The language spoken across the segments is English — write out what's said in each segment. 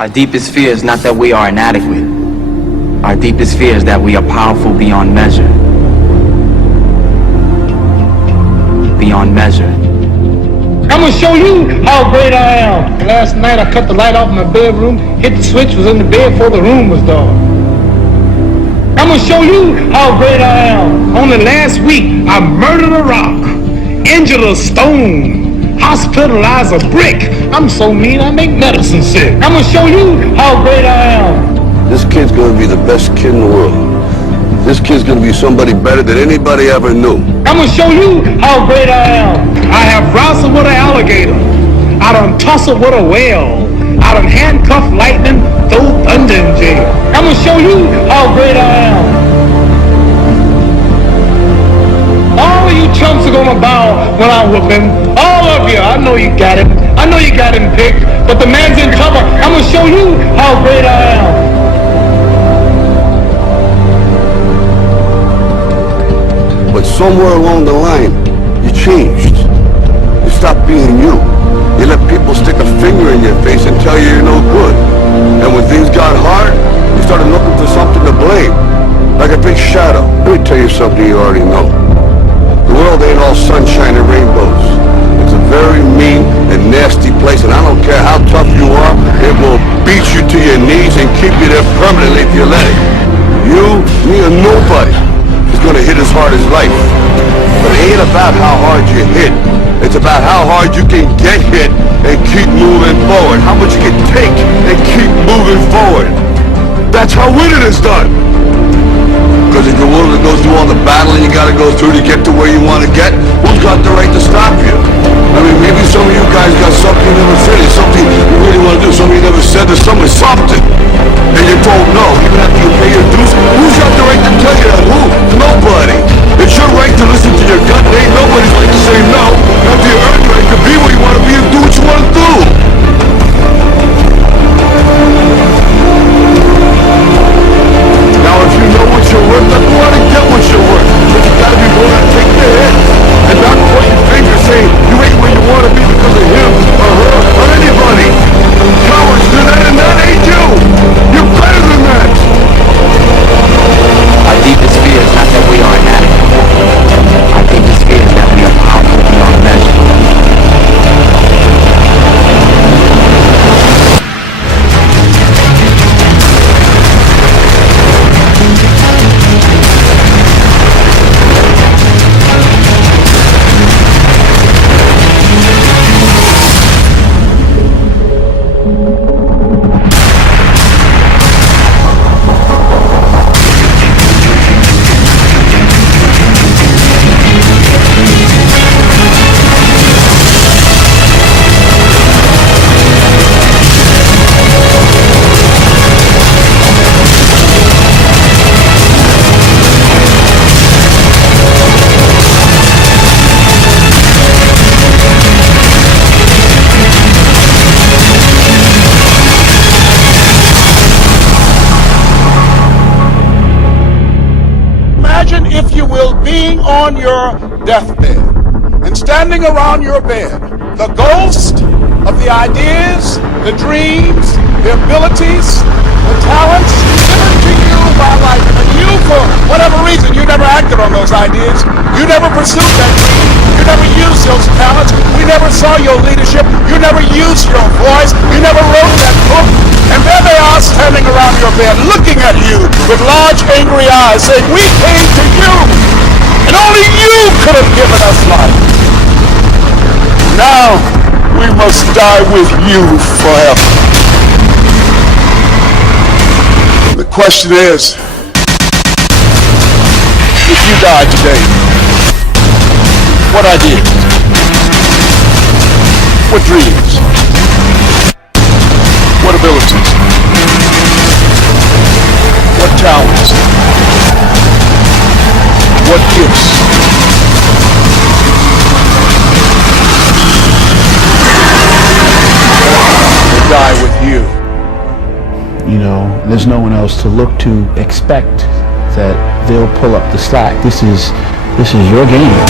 Our deepest fear is not that we are inadequate. Our deepest fear is that we are powerful beyond measure. Beyond measure. I'm gonna show you how great I am. Last night I cut the light off in my bedroom, hit the switch, was in the bed before the room was dark. I'm gonna show you how great I am. Only last week I murdered a rock, injured a stone, hospitalized a brick. I'm so mean I make medicine sick. I'm gonna show you how great I am. This kid's gonna be the best kid in the world. This kid's gonna be somebody better than anybody ever knew. I'm gonna show you how great I am. I have wrestled with an alligator. I done tussled with a whale. I done handcuffed lightning, throw thunder in jail. I'm gonna show you how great I am. All of you chumps are gonna bow when I whoop him. All of you. I know you got him. I know you got him picked, but the man's in trouble. I'm gonna show you how great I am. But somewhere along the line, you changed. You stopped being you. You let people stick a finger in your face and tell you you're no good. And when things got hard, you started looking for something to blame. Like a big shadow. Let me tell you something you already know. The world ain't all sunshine and rainbows. It's a very mean and nasty place, and I don't care how tough you are, it will beat you to your knees and keep you there permanently if you let it. You, me, or nobody is gonna hit as hard as life. But it ain't about how hard you hit. It's about how hard you can get hit and keep moving forward. How much you can take and keep moving forward. That's how winning is done. Because if you're willing to go through all the battling you gotta go through to get to where you want to get, who's got the right to stop you? I mean, maybe some of you guys got something you never finished, something you really want to do, something you never said to someone, something. And you're told no, even after you pay your dues. Who's got the right to tell you that? Who? Nobody. It's your right to listen to your gut. There ain't nobody's right to say no. After you earn your right to be where you want to be and do what you want to do. Now, if you know what you're worth, then go out and get what you're worth. But you gotta be willing to take the hit and not point your finger saying you ain't where you want to be because of him or her or anybody. Cowards do that, and that ain't you. You're better than that. Our deepest fear is not that we are inadequate. Our deepest fear is that we are powerful beyond measure. Being on your deathbed and standing around your bed, the ghost of the ideas, the dreams, the abilities, the talents given to you by life, and you, for whatever reason, you never acted on those ideas, you never pursued that dream, you never used those talents, we never saw your leadership, you never used your voice, you never wrote that book, and there they are standing around your bed looking at you with large angry eyes saying, we came to you, and only you could have given us life. Now we must die with you forever. The question is, if you died today, what ideas? What dreams? What abilities? What talents? What gifts? We'll die with you. You know, there's no one else to look to expect that they'll pull up the slack. This is your game.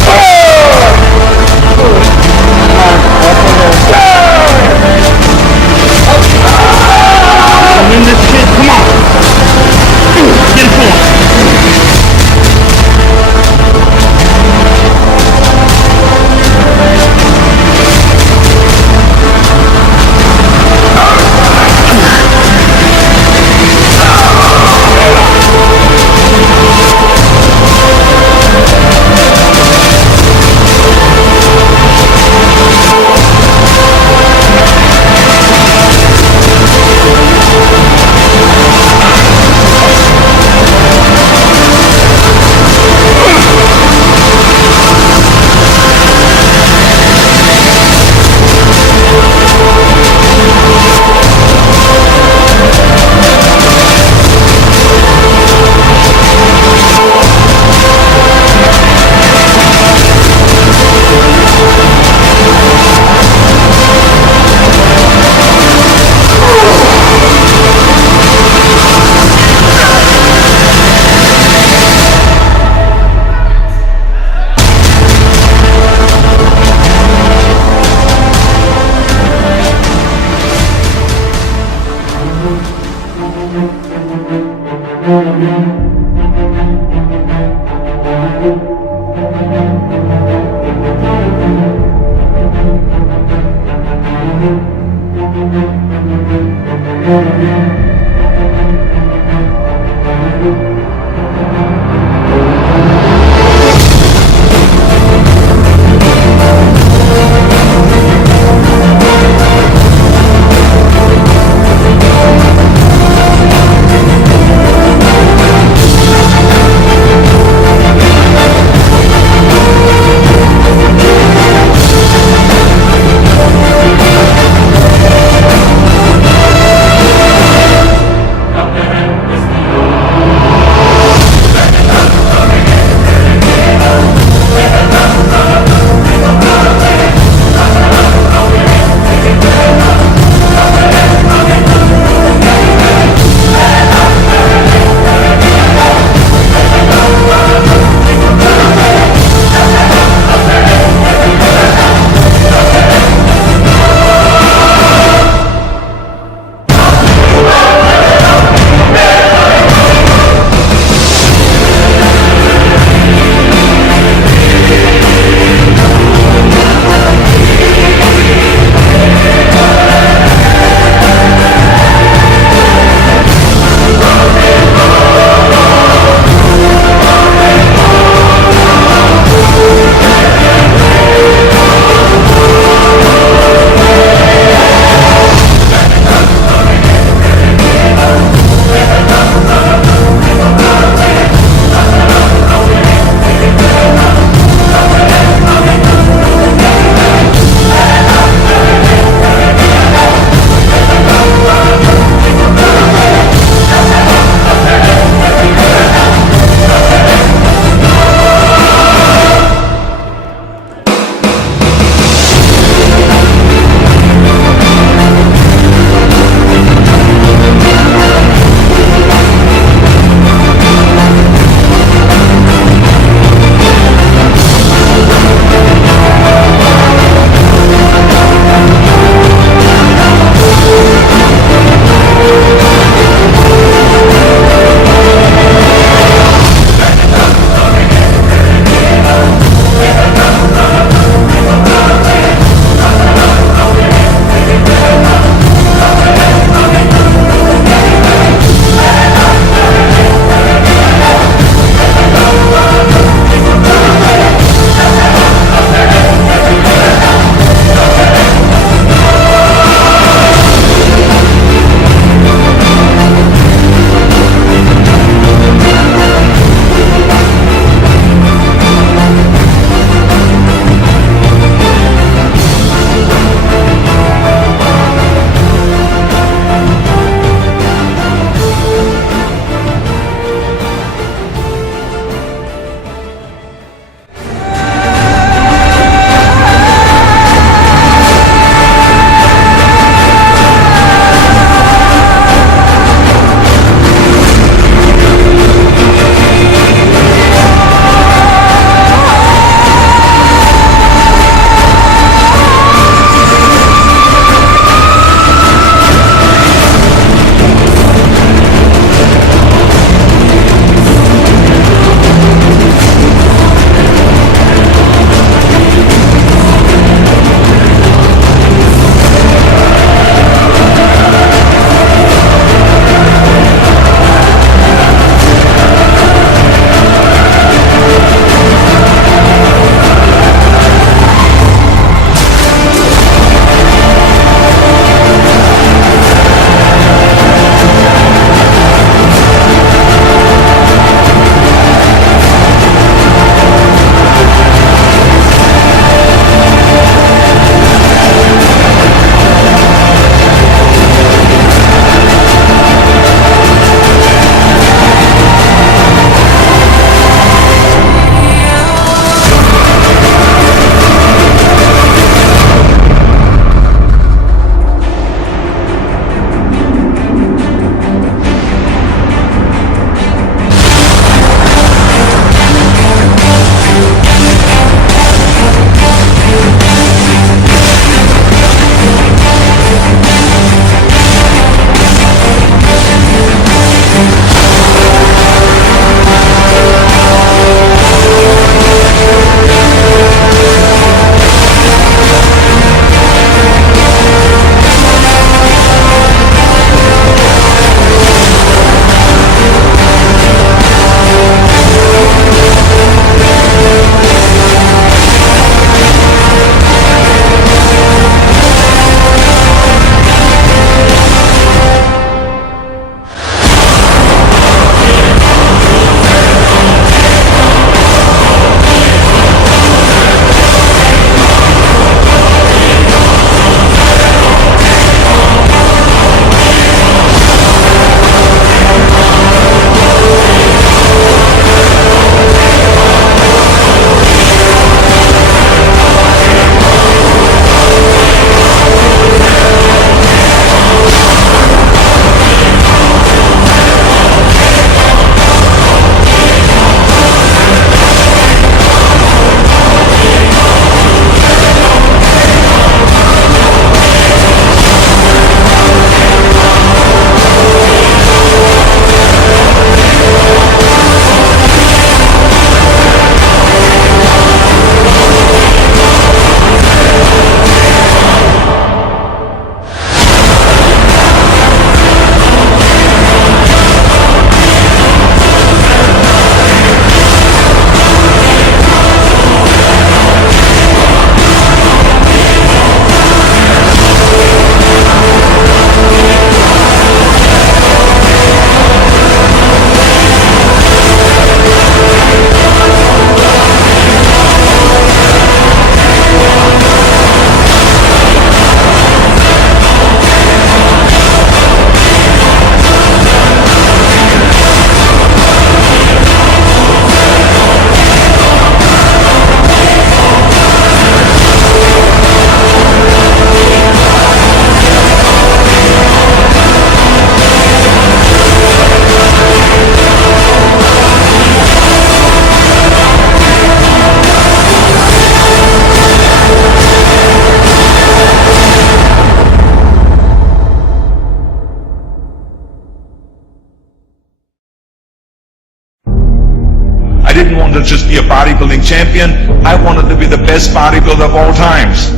to just be a bodybuilding champion. I wanted to be the best bodybuilder of all times.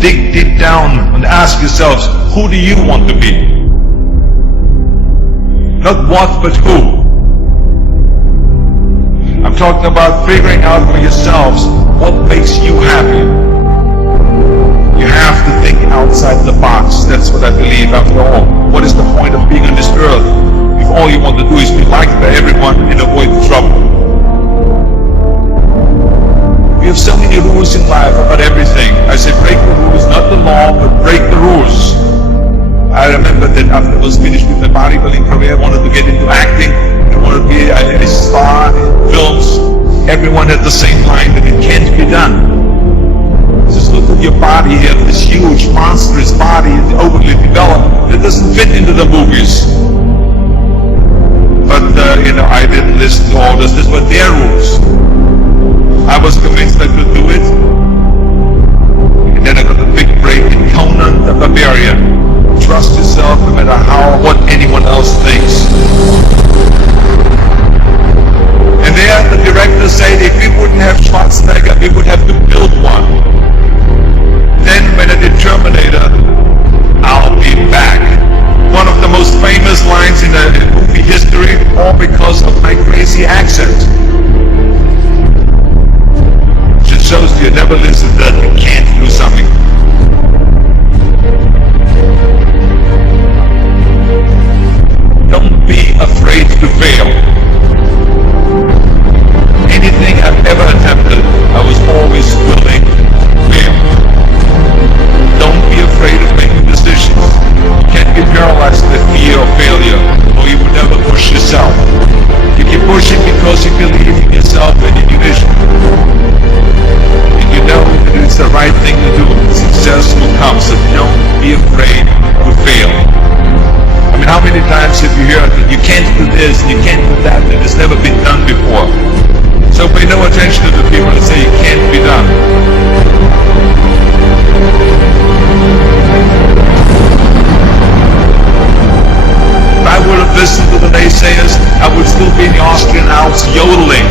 Dig deep down and ask yourselves, who do you want to be? Not what, but who. I'm talking about figuring out for yourselves what makes you happy. You have to think outside the box. That's what I believe. After all, what is the point of being on this earth if all you want to do is be liked by everyone and avoid trouble? We have so many rules in life about everything. I say break the rules, not the law, but break the rules. I remember that after I was finished with my bodybuilding career, I wanted to get into acting. I wanted to be a star in films. Everyone had the same line that it can't be done. Just look at your body. You have this huge, monstrous body, overly developed. It doesn't fit into the movies. But, I didn't listen to orders. These were their rules. I was convinced I could do it. And then I got a big break in Conan the Barbarian. Trust yourself no matter what anyone else thinks. And there the director said if we wouldn't have Schwarzenegger, we would have to build one. Then when I did Terminator, I'll be back. One of the most famous lines in movie history, all because of my crazy accent. Just shows you never listen that you can't do something. Don't be afraid to fail. Anything I've ever attempted, I was always willing to fail. Don't be afraid of making decisions. You can't be paralyzed by fear of failure, or you will never push yourself. You keep pushing because you believe in yourself and in your vision. And you know that it's the right thing to do. Success will come, so don't be afraid to fail. I mean, how many times have you heard that you can't do this, and you can't do that, and it's never been done before? So pay no attention to the people that say it can't be done. If I would have listened to the naysayers, I would still be in the Austrian Alps yodeling.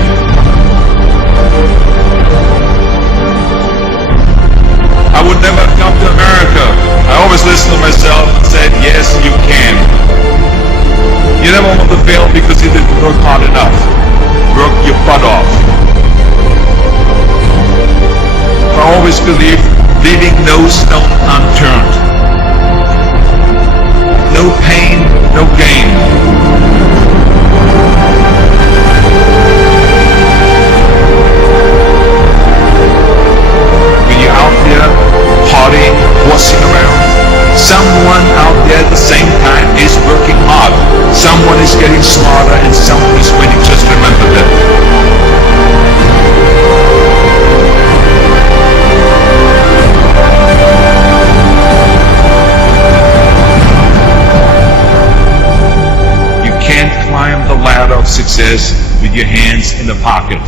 I would never have come to America. I always listened to myself and said, yes, you can. You never want to fail because you didn't work hard enough. Work your butt off. I always believe leaving no stone unturned. No pain, no gain. When you're out there partying, horsing around, someone out there at the same time is working hard. Someone is getting smarter and someone is winning. Just remember that. You can't climb the ladder of success with your hands in the pocket.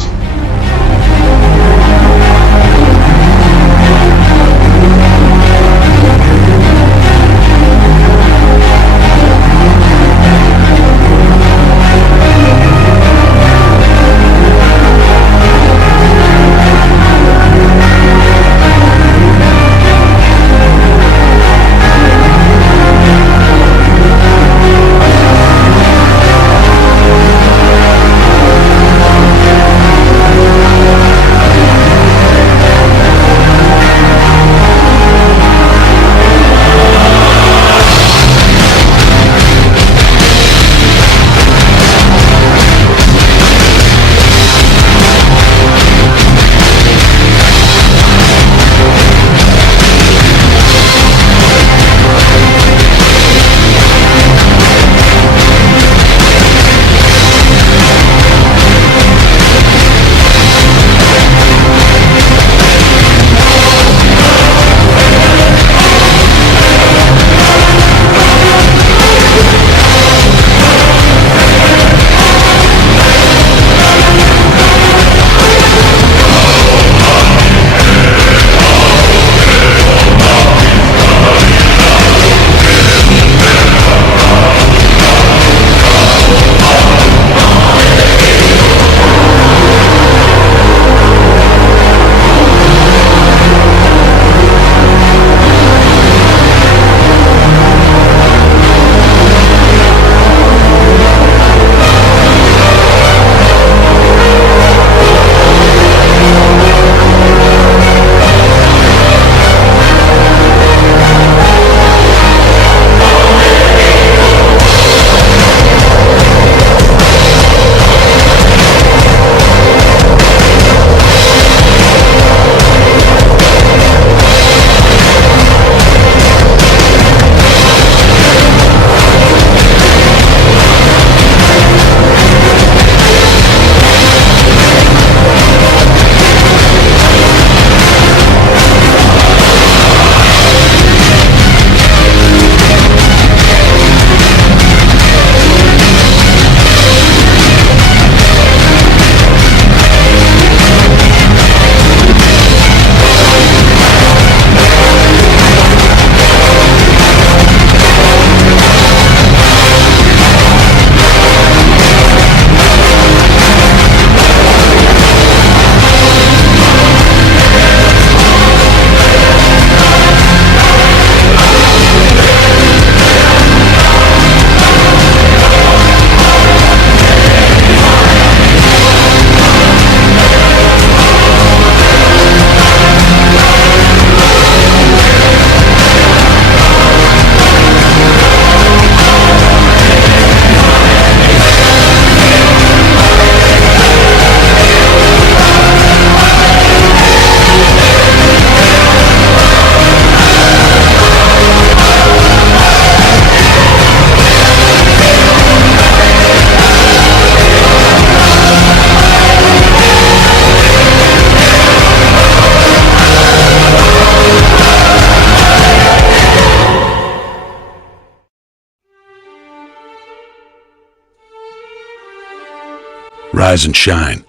Rise and shine.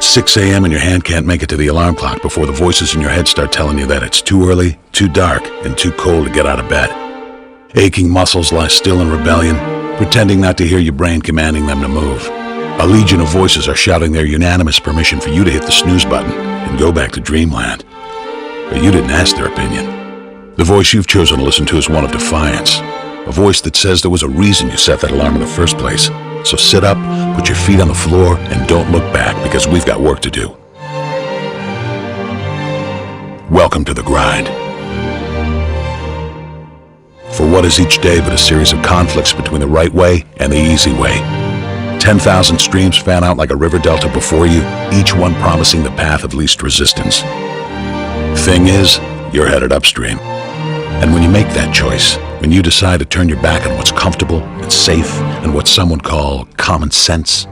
6 a.m. and your hand can't make it to the alarm clock before the voices in your head start telling you that it's too early, too dark, and too cold to get out of bed. Aching muscles lie still in rebellion, pretending not to hear your brain commanding them to move. A legion of voices are shouting their unanimous permission for you to hit the snooze button and go back to dreamland. But you didn't ask their opinion. The voice you've chosen to listen to is one of defiance. A voice that says there was a reason you set that alarm in the first place. So sit up, put your feet on the floor, and don't look back, because we've got work to do. Welcome to the grind. For what is each day but a series of conflicts between the right way and the easy way? 10,000 streams fan out like a river delta before you, each one promising the path of least resistance. Thing is, you're headed upstream. And when you make that choice, when you decide to turn your back on what's comfortable and safe and what some would call common sense,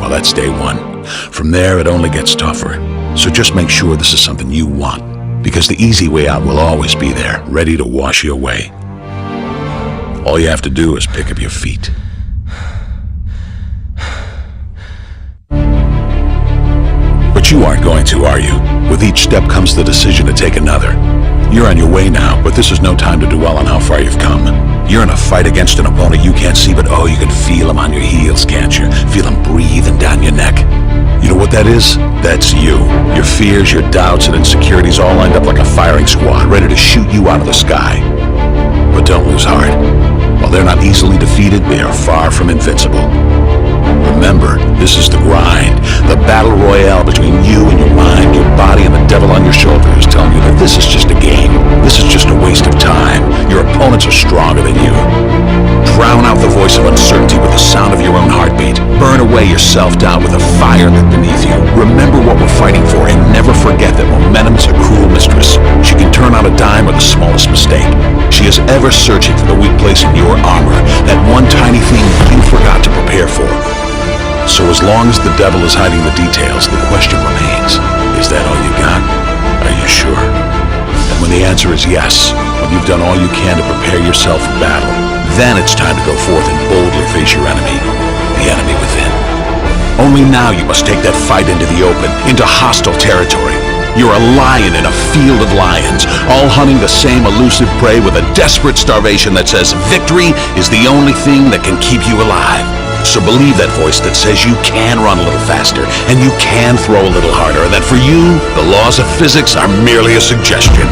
well, that's day one. From there, it only gets tougher. So just make sure this is something you want, because the easy way out will always be there, ready to wash you away. All you have to do is pick up your feet. But you aren't going to, are you? With each step comes the decision to take another. You're on your way now, but this is no time to dwell on how far you've come. You're in a fight against an opponent you can't see, but oh, you can feel him on your heels, can't you? Feel him breathing down your neck. You know what that is? That's you. Your fears, your doubts, and insecurities all lined up like a firing squad, ready to shoot you out of the sky. But don't lose heart. While they're not easily defeated, they are far from invincible. Remember, this is the grind, the battle royale between you and your mind, your body, and the devil on your shoulder is telling you that this is just a game. This is just a waste of time. Your opponents are stronger than you. Drown out the voice of uncertainty with the sound of your own heartbeat. Burn away your self-doubt with a fire lit beneath you. Remember what we're fighting for, and never forget that momentum's a cruel mistress. She can turn on a dime with the smallest mistake. She is ever searching for the weak place in your armor, that one tiny thing you forgot to prepare for. So as long as the devil is hiding the details, the question remains, is that all you got? Are you sure? And when the answer is yes, when you've done all you can to prepare yourself for battle, then it's time to go forth and boldly face your enemy, the enemy within. Only now you must take that fight into the open, into hostile territory. You're a lion in a field of lions, all hunting the same elusive prey with a desperate starvation that says victory is the only thing that can keep you alive. So believe that voice that says you can run a little faster, and you can throw a little harder, and that for you, the laws of physics are merely a suggestion.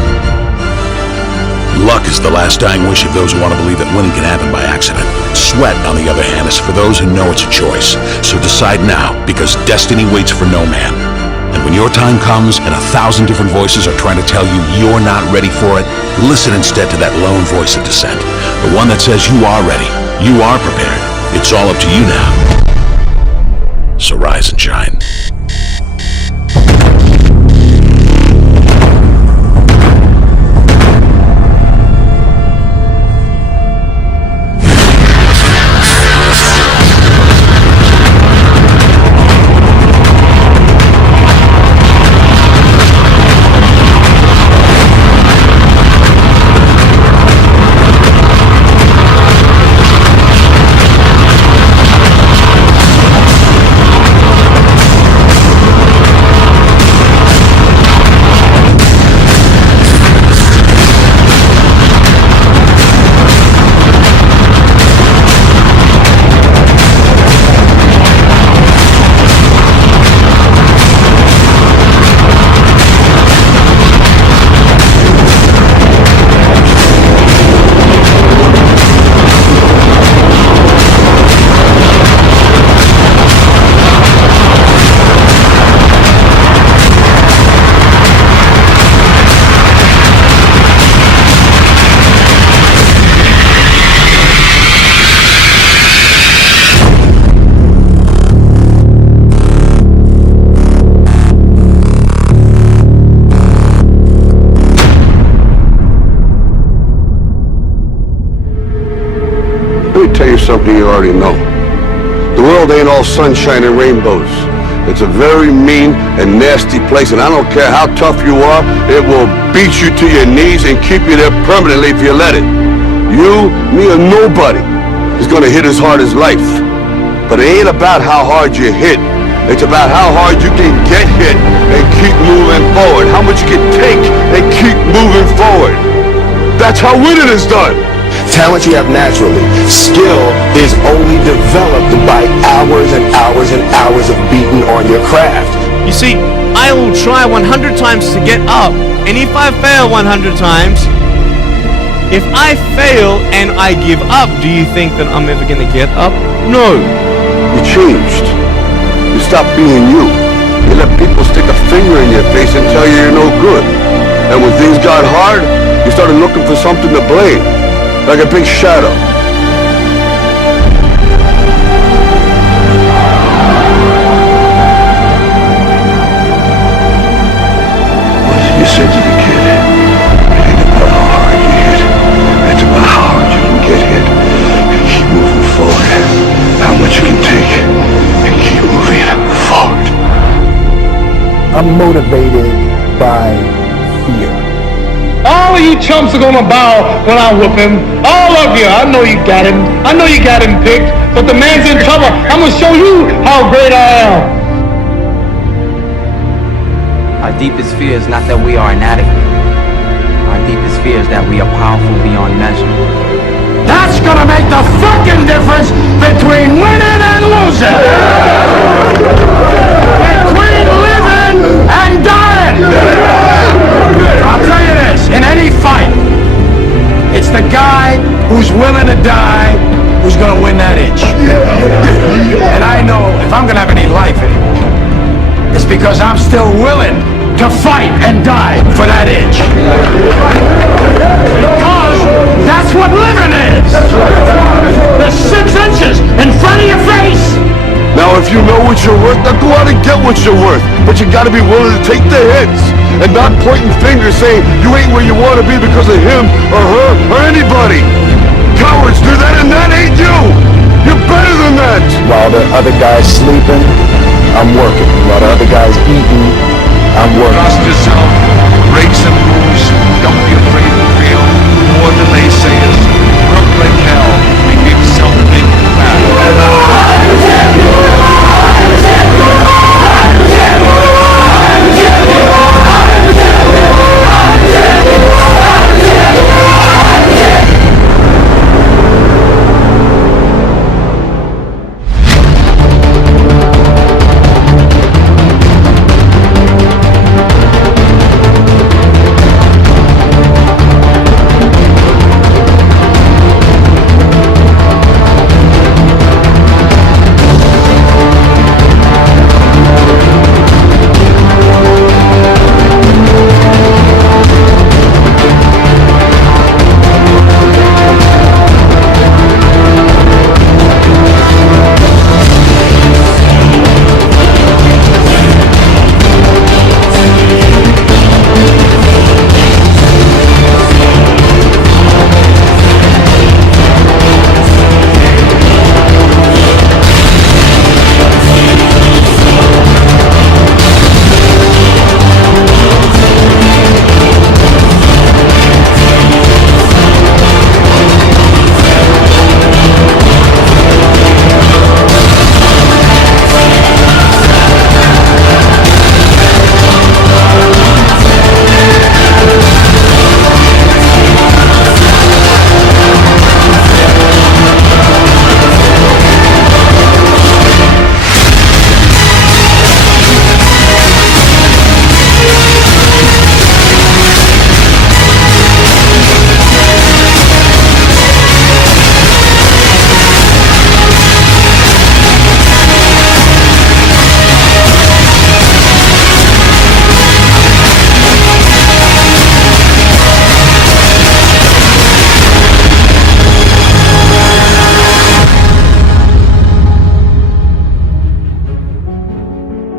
Luck is the last dying wish of those who want to believe that winning can happen by accident. Sweat, on the other hand, is for those who know it's a choice. So decide now, because destiny waits for no man. And when your time comes and 1,000 different voices are trying to tell you you're not ready for it, listen instead to that lone voice of dissent. The one that says you are ready, you are prepared. It's all up to you now. So rise and shine. Let me tell you something you already know. The world ain't all sunshine and rainbows. It's a very mean and nasty place, and I don't care how tough you are, it will beat you to your knees and keep you there permanently if you let it. You, me, or nobody is gonna hit as hard as life. But it ain't about how hard you hit. It's about how hard you can get hit and keep moving forward. How much you can take and keep moving forward. That's how winning is done. Talent you have naturally. Skill is only developed by hours and hours and hours of beating on your craft. You see, I will try 100 times to get up, and if I fail 100 times, if I fail and I give up, do you think that I'm ever gonna get up? No. You changed. You stopped being you. You let people stick a finger in your face and tell you you're no good. And when things got hard, you started looking for something to blame. Like a big shadow. What you said to the kid, it ain't about how hard you hit. It's about how hard you can get hit and keep moving forward. How much you can take and keep moving forward. I'm motivated by fear. All of you chumps are gonna bow when I whoop him. All of you. I know you got him. I know you got him picked. But the man's in trouble. I'm gonna show you how great I am. Our deepest fear is not that we are inadequate. Our deepest fear is that we are powerful beyond measure. That's gonna make the fucking difference between winning and losing. Between living and dying. I'll tell you this, in any fight, it's the guy who's willing to die who's gonna win that inch. And I know if I'm gonna have any life anymore, it's because I'm still willing to fight and die for that inch. Because that's what living is. The 6 inches in front of your face. Now if you know what you're worth, now go out and get what you're worth. But you gotta be willing to take the hits and not pointing fingers saying you ain't where you want to be because of him or her or anybody. Cowards do that and that ain't you. You're better than that. While the other guy's sleeping, I'm working. While the other guy's eating, I'm working. Trust yourself, break some rules, don't be afraid to fail, more than naysayers, work like hell, and give yourself a big pat.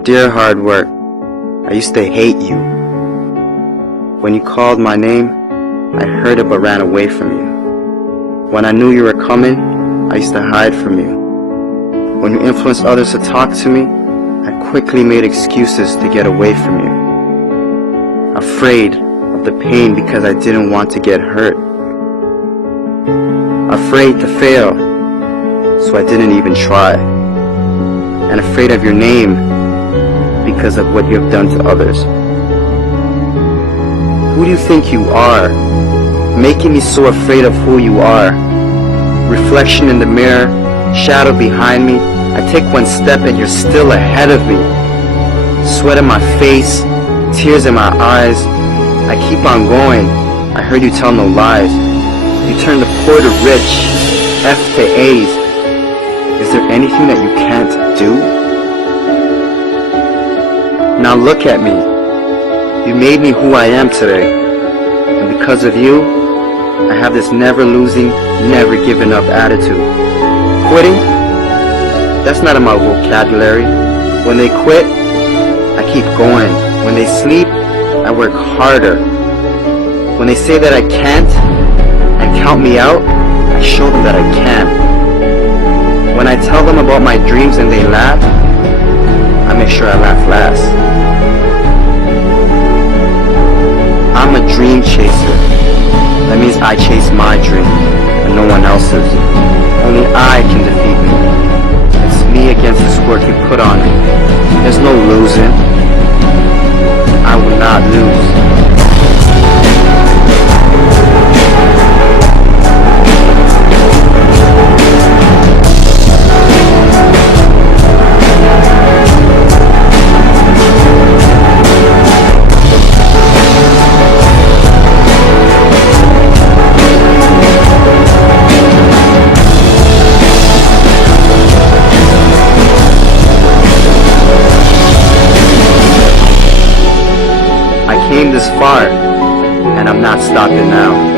Dear hard work, I used to hate you. When you called my name, I heard it but ran away from you. When I knew you were coming, I used to hide from you. When you influenced others to talk to me, I quickly made excuses to get away from you. Afraid of the pain because I didn't want to get hurt. Afraid to fail, so I didn't even try. and afraid of your name because of what you have done to others. Who do you think you are, making me so afraid of who you are? Reflection in the mirror, shadow behind me. I take one step and you're still ahead of me. Sweat in my face, tears in my eyes. I keep on going. I heard you tell no lies. You turn the poor to rich, F to A's. Is there anything that you can't do? Now look at me. You made me who I am today. And because of you, I have this never losing, never giving up attitude. Quitting? That's not in my vocabulary. When they quit, I keep going. When they sleep, I work harder. When they say that I can't and count me out, I show them that I can. When I tell them about my dreams and they laugh, I make sure I laugh last. I'm a dream chaser. That means I chase my dream and no one else's. Only I can defeat me. It's me against the squirt you put on me. There's no losing. I will not lose. Came this far, and I'm not stopping now.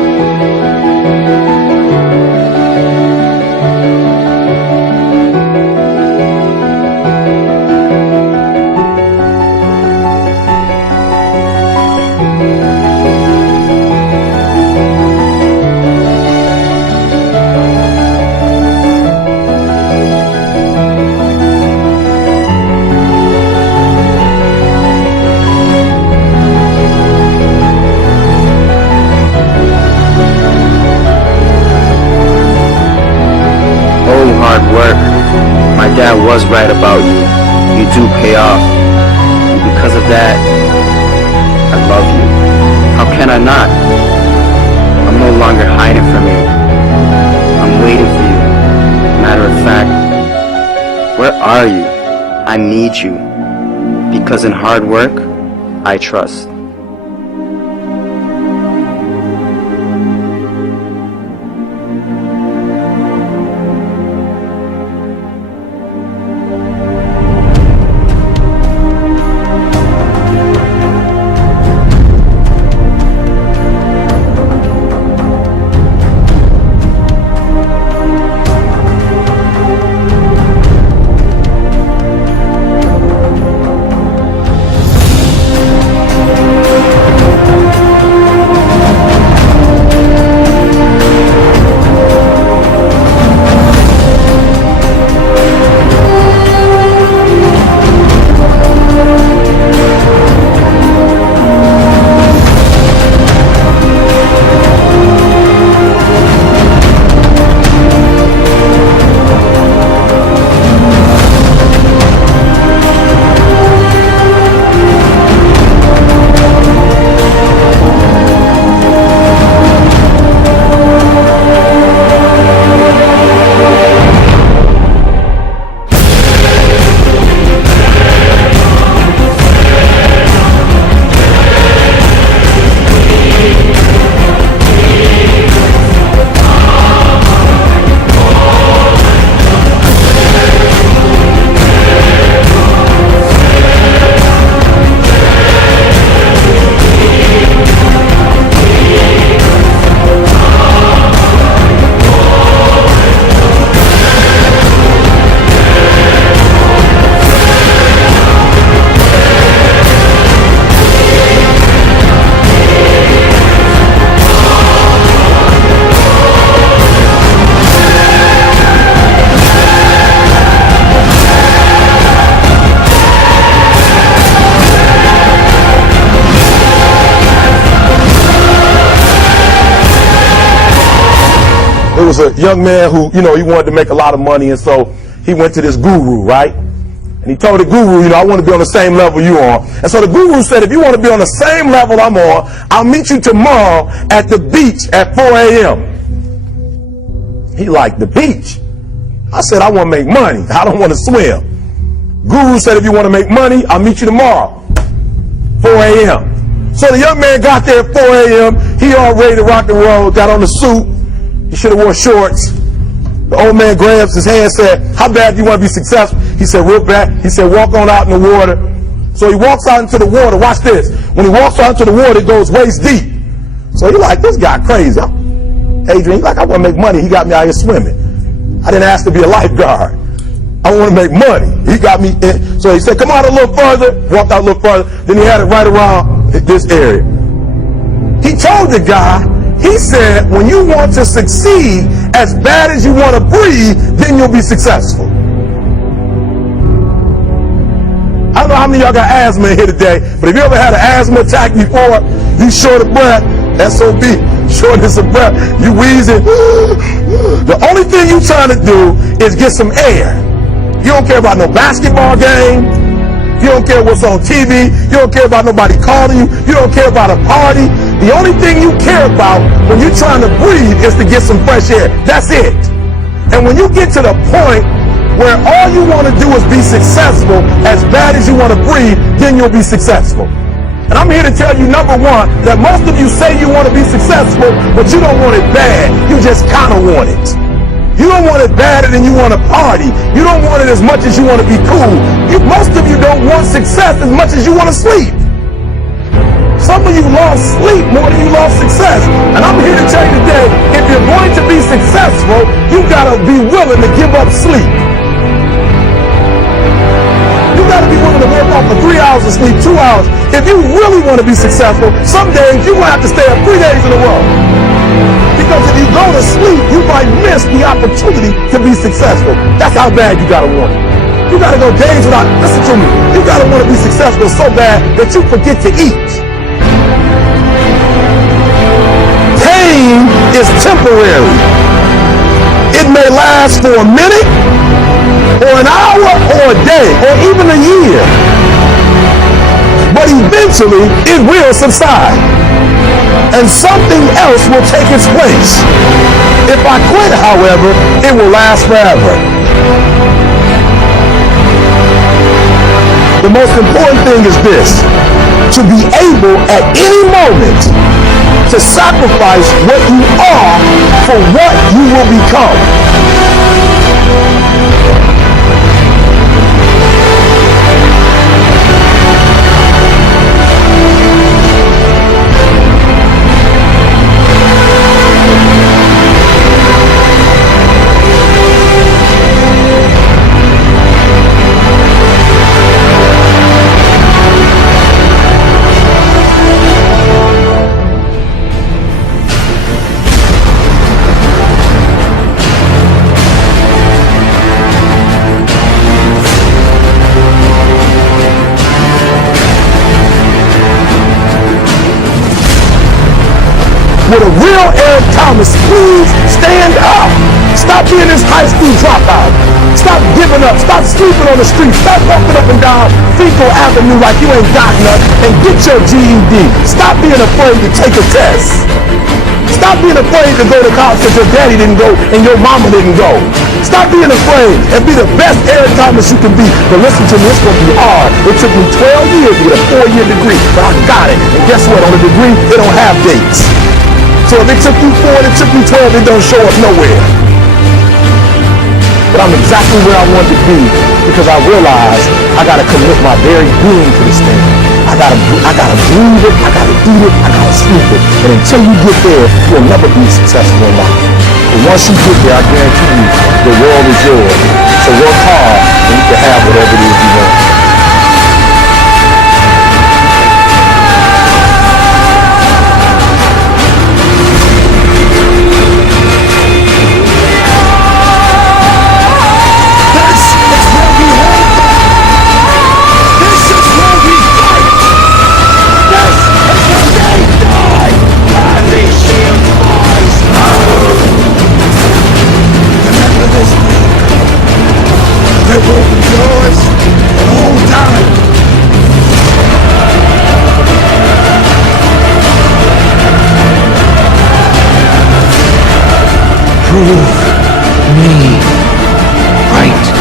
Hard work. My dad was right about you. You do pay off. And because of that, I love you. How can I not? I'm no longer hiding from you. I'm waiting for you. Matter of fact, where are you? I need you. Because in hard work, I trust. was a young man who, he wanted to make a lot of money, and so he went to this guru, right? And he told the guru, you know, I want to be on the same level you are. And so the guru said, if you want to be on the same level I'm on, I'll meet you tomorrow at the beach at 4 a.m. He liked the beach. I said, I want to make money. I don't want to swim. Guru said, if you want to make money, I'll meet you tomorrow, 4 a.m. So the young man got there at 4 a.m. He all ready to rock and roll, got on the suit. He should have wore shorts. The old man grabs his hand and said, how bad do you want to be successful? He said, real bad. He said, walk on out in the water. So he walks out into the water. Watch this. When he walks out into the water, it goes waist deep. So he like, this guy crazy. Adrian, he like, I want to make money. He got me out here swimming. I didn't ask to be a lifeguard. I want to make money. He got me in. So he said, come out a little further. Walked out a little further. Then he had it right around this area. He told the guy, he said, when you want to succeed as bad as you want to breathe, then you'll be successful. I don't know how many of y'all got asthma in here today, but if you ever had an asthma attack before, you short of breath, SOB, shortness of breath, you wheezing. The only thing you trying to do is get some air. You don't care about no basketball game. You don't care what's on TV. You don't care about nobody calling you. You don't care about a party. The only thing you care about when you're trying to breathe is to get some fresh air. That's it. And when you get to the point where all you want to do is be successful as bad as you want to breathe, then you'll be successful. And I'm here to tell you, number one, that most of you say you want to be successful, but you don't want it bad. You just kind of want it. You don't want it badder than you want to party. You don't want it as much as you want to be cool. Most of you don't want success as much as you want to sleep. Some of you lost sleep more than you lost success. And I'm here to tell you today, if you're going to be successful, you got to be willing to give up sleep. You got to be willing to work off for 3 hours of sleep, 2 hours. If you really want to be successful, some days you're going to have to stay up 3 days in a row. Because if you go to sleep, you might miss the opportunity to be successful. That's how bad you got to want it. You got to go days without, listen to me, you got to want to be successful so bad that you forget to eat. Pain is temporary. It may last for a minute, or an hour, or a day, or even a year. But eventually, it will subside. And something else will take its place. If I quit, however, it will last forever. The most important thing is this: to be able at any moment to sacrifice what you are for what you will become. With a real Eric Thomas, please stand up. Stop being this high school dropout. Stop giving up. Stop sleeping on the street. Stop walking up and down Fecal Avenue like you ain't got nothing, and get your GED. Stop being afraid to take a test. Stop being afraid to go to college because your daddy didn't go and your mama didn't go. Stop being afraid and be the best Eric Thomas you can be. But listen to me, it's going to be hard. It took me 12 years to get a 4-year degree, but I got it. And guess what? On a degree, they don't have dates. So if it took you 4 and it took me 12, it don't show up nowhere. But I'm exactly where I wanted to be because I realized I got to commit my very being to this thing. I gotta breathe it, I gotta eat it, I gotta sleep it. And until you get there, you'll never be successful in life. But once you get there, I guarantee you, the world is yours. So work hard and you can have whatever it is you want. Yours Prove me right.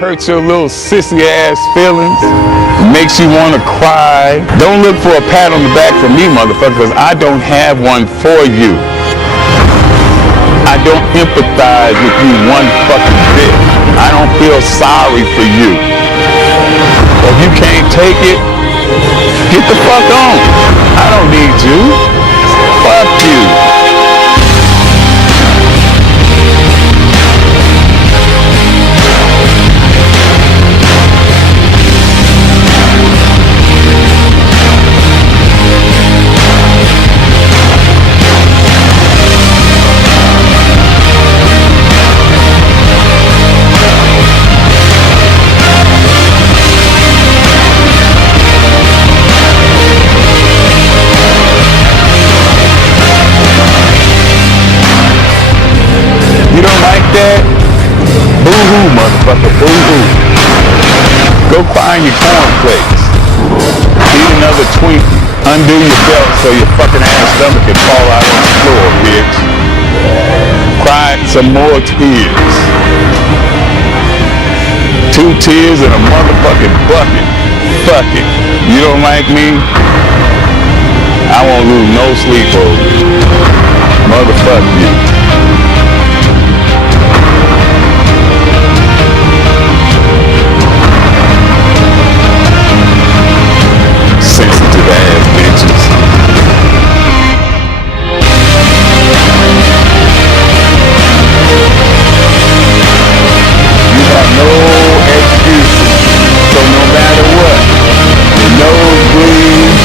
Hurts your little sissy ass feelings, makes you want to cry. Don't look for a pat on the back from me, motherfucker, because I don't have one for you. I don't empathize with you one fucking bit. I don't feel sorry for you. If you can't take it, get the fuck on. I don't need you. Fuck you. Boo-hoo, motherfucker, boo-hoo. Go cry in your cornflakes. Eat another Twinkie. Undo your belt so your fucking ass stomach can fall out on the floor, bitch. Cry some more tears. 2 tears in a motherfucking bucket. Fuck it. You don't like me? I won't lose no sleep over you. Motherfuck you. Sensitive ass bitches. You have no excuses. So no matter what, your nose bleeds,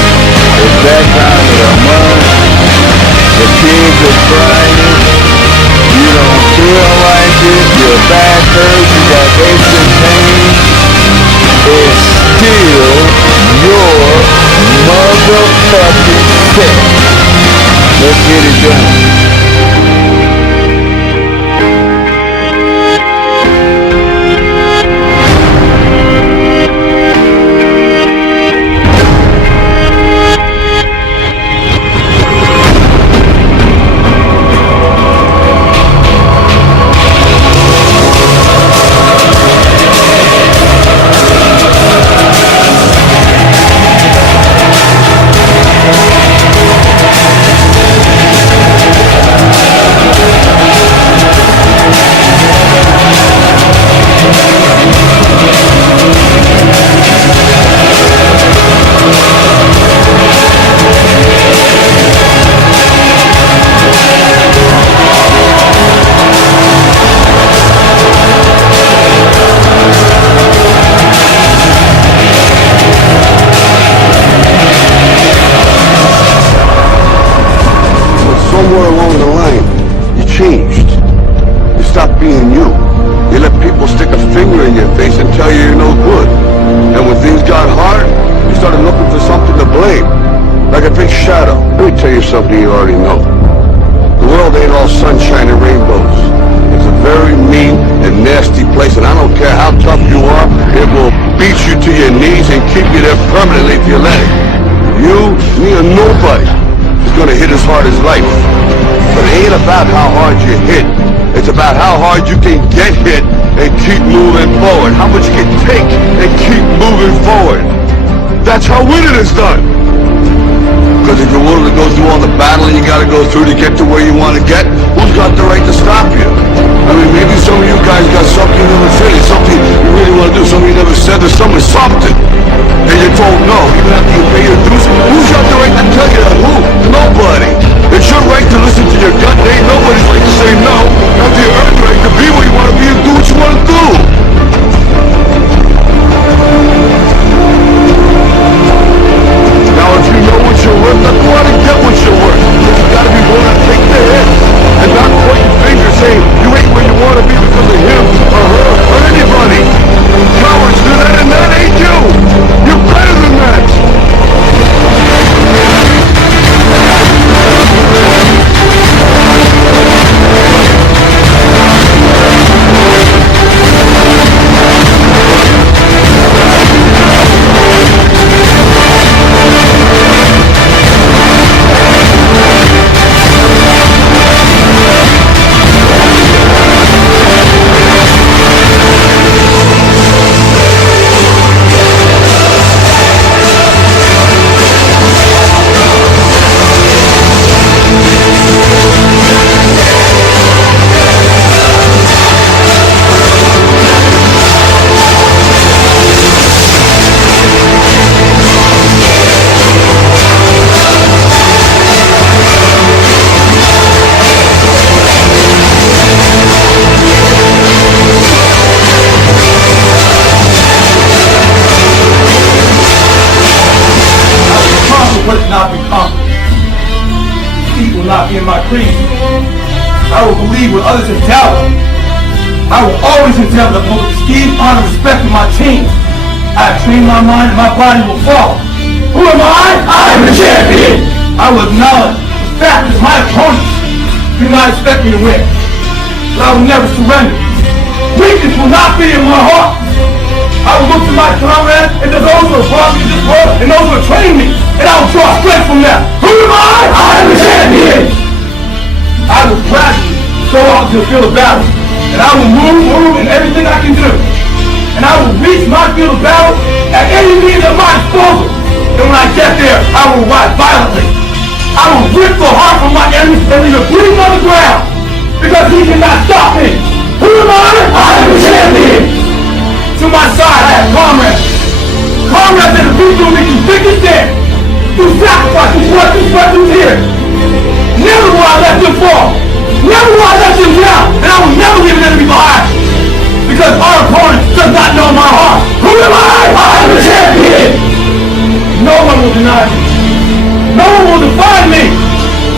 it's that time of the month, the kids are crying, you don't feel like it, your back hurts, you got aches and pains, it's still your motherfucking set. Let's get it done. Somewhere along the line, you changed. You stopped being you. You let people stick a finger in your face and tell you you're no good. And when things got hard, you started looking for something to blame. Like a big shadow. Let me tell you something you already know. The world ain't all sunshine and rainbows. It's a very mean and nasty place, and I don't care how tough you are, it will beat you to your knees and keep you there permanently if you let it. You, me, or nobody is gonna hit as hard as life. But it ain't about how hard you hit. It's about how hard you can get hit and keep moving forward. How much you can take and keep moving forward. That's how winning is done. Because if you're willing to go through all the battling you gotta go through to get to where you want to get, who's got the right to stop you? I mean, maybe some of you guys got something you never finished, something you really want to do, something you never said, there's something. And you're told no, even after you pay your dues. Who's got the right to tell you that? Who? Nobody. It's your right to listen to your gut. There ain't nobody's right to say no. After you earn the right to be where you want to be and do what you want to do. Now, if you not be conquered. Defeat will not be in my creed. I will believe what others have doubted. I will always endeavor to uphold esteem, honor, and respect for my team. I have trained my mind and my body will follow. Who am I? I am the champion! I will acknowledge the fact that my opponents do not expect me to win. But I will never surrender. Weakness will not be in my heart. I will look to my comrades and to those who have brought me to this world and those who have trained me, and I will draw strength from them. Who am I? I am the champion! I will gradually go out to the field of battle, and I will move in everything I can do. And I will reach my field of battle at any means at my disposal. And when I get there, I will ride violently. I will rip the heart from my enemy and leave it bleeding on the ground, because he cannot stop me. Who am I? I am the champion! To my side, I have comrades. Comrades that have been through me through thick and thin, through sacrifice, through blood, through sweat, through tears. Never will I let them fall. Never will I let them down. And I will never leave an enemy behind. Because our opponent does not know my heart. Who am I? I am the champion! No one will deny me. No one will define me.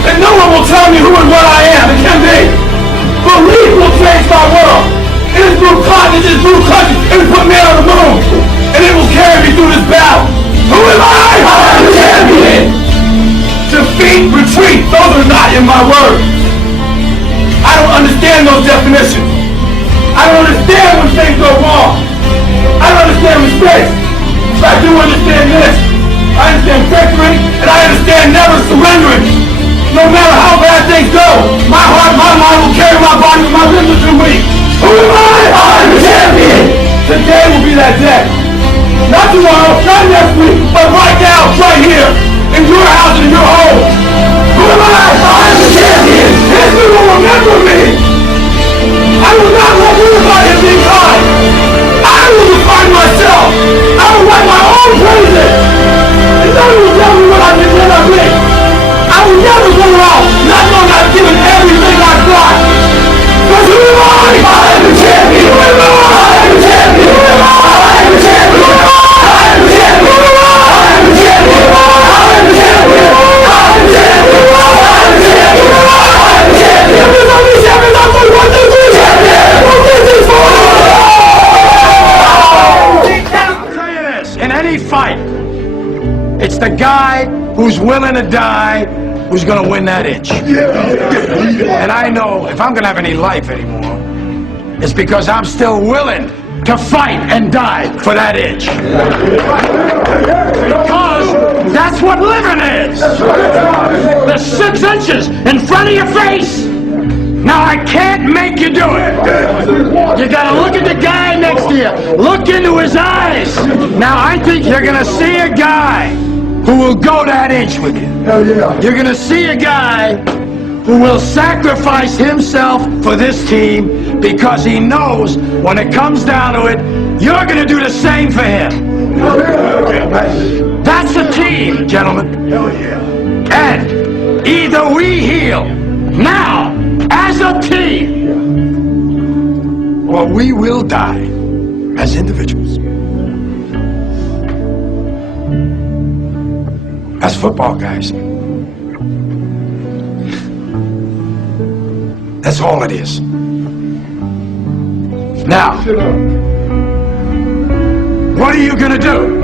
And no one will tell me who and what I am and can be. Belief will change my world. It is through continents, it is through countries, it will put me on the moon. And it will carry me through this battle. Who am I? I am the champion! Defeat, retreat, those are not in my words. I don't understand those definitions. I don't understand when things go wrong. I don't understand mistakes. But I do understand this. I understand victory, and I understand never surrendering. No matter how bad things go, my heart, my mind will carry my body when my limbs are too weak. Who am I? I am the champion! Today will be that day. Not tomorrow, not next week, but right now, right here, in your house and in your home. Who am I? I am the champion! History will remember me! I will not let anybody be kind! I will define myself! I will write my own praises! And no one will tell me what I can let up me! I will never go out not knowing I've given everything I've got! Because who am I? I am the champion! Who am I? I am the champion! Who am I? I am the champion! Who am I? I am the champion! Who am I? I am the champion! I am the champion! I am the champion! I am the champion! I am the champion! There's only champions on my 1, 2, 3 champion! What is this for? I'll tell you this, in any fight, it's the guy who's willing to die who's gonna win that inch. And I know if I'm gonna have any life anymore, it's because I'm still willing to fight and die for that inch. Because that's what living is. The 6 inches in front of your face. Now I can't make you do it. You gotta look at the guy next to you. Look into his eyes. Now I think you're gonna see a guy who will go that inch with you. You're gonna see a guy who will sacrifice himself for this team because he knows when it comes down to it, you're gonna do the same for him. That's the team, gentlemen. And either we heal now as a team, or we will die as individuals. As football guys. That's all it is. Now, what are you gonna do?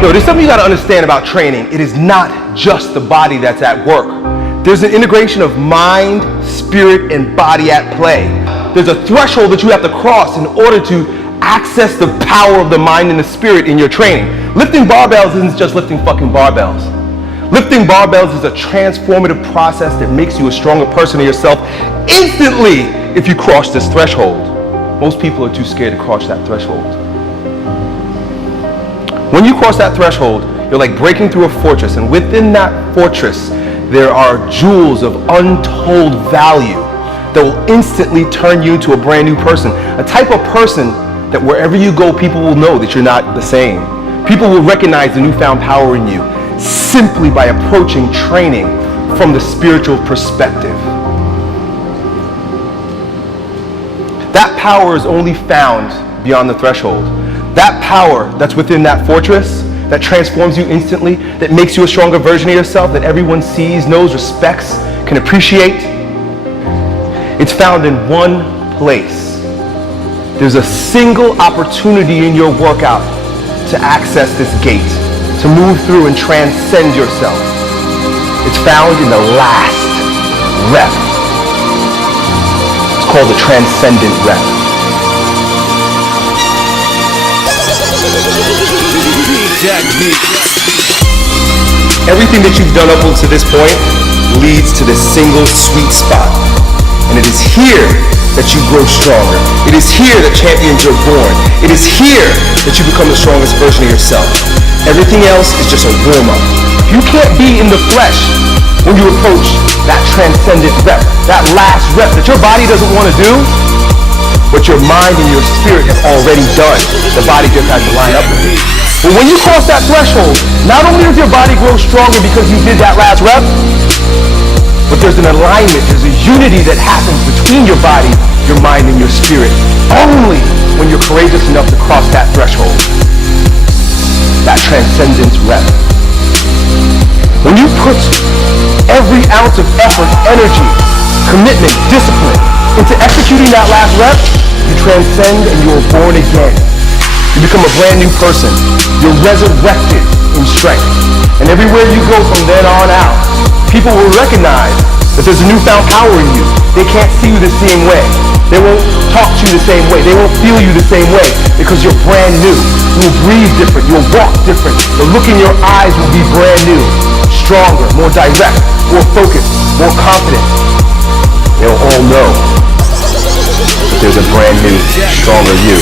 Yo, there's something you gotta understand about training. It is not just the body that's at work. There's an integration of mind, spirit, and body at play. There's a threshold that you have to cross in order to access the power of the mind and the spirit in your training. Lifting barbells isn't just lifting fucking barbells. Lifting barbells is a transformative process that makes you a stronger person of yourself instantly if you cross this threshold. Most people are too scared to cross that threshold. When you cross that threshold, you're like breaking through a fortress, and within that fortress, there are jewels of untold value that will instantly turn you into a brand new person. A type of person that wherever you go, people will know that you're not the same. People will recognize the newfound power in you simply by approaching training from the spiritual perspective. That power is only found beyond the threshold. That power that's within that fortress, that transforms you instantly, that makes you a stronger version of yourself, that everyone sees, knows, respects, can appreciate, it's found in one place. There's a single opportunity in your workout to access this gate, to move through and transcend yourself. It's found in the last rep. It's called the transcendent rep. Everything that you've done up to this point leads to this single sweet spot. And it is here that you grow stronger. It is here that champions are born. It is here that you become the strongest version of yourself. Everything else is just a warm-up. You can't be in the flesh when you approach that transcendent rep, that last rep that your body doesn't want to do, but your mind and your spirit have already done. The body just has to line up with it. But when you cross that threshold, not only does your body grow stronger because you did that last rep, but there's an alignment, there's a unity that happens between your body, your mind, and your spirit only when you're courageous enough to cross that threshold, that transcendence rep. When you put every ounce of effort, energy, commitment, discipline into executing that last rep, you transcend and you are born again. You become a brand new person. You're resurrected in strength. And everywhere you go from then on out, people will recognize that there's a newfound power in you. They can't see you the same way. They won't talk to you the same way. They won't feel you the same way because you're brand new. You'll breathe different. You'll walk different. The look in your eyes will be brand new. Stronger, more direct, more focused, more confident. They'll all know that there's a brand new, stronger you.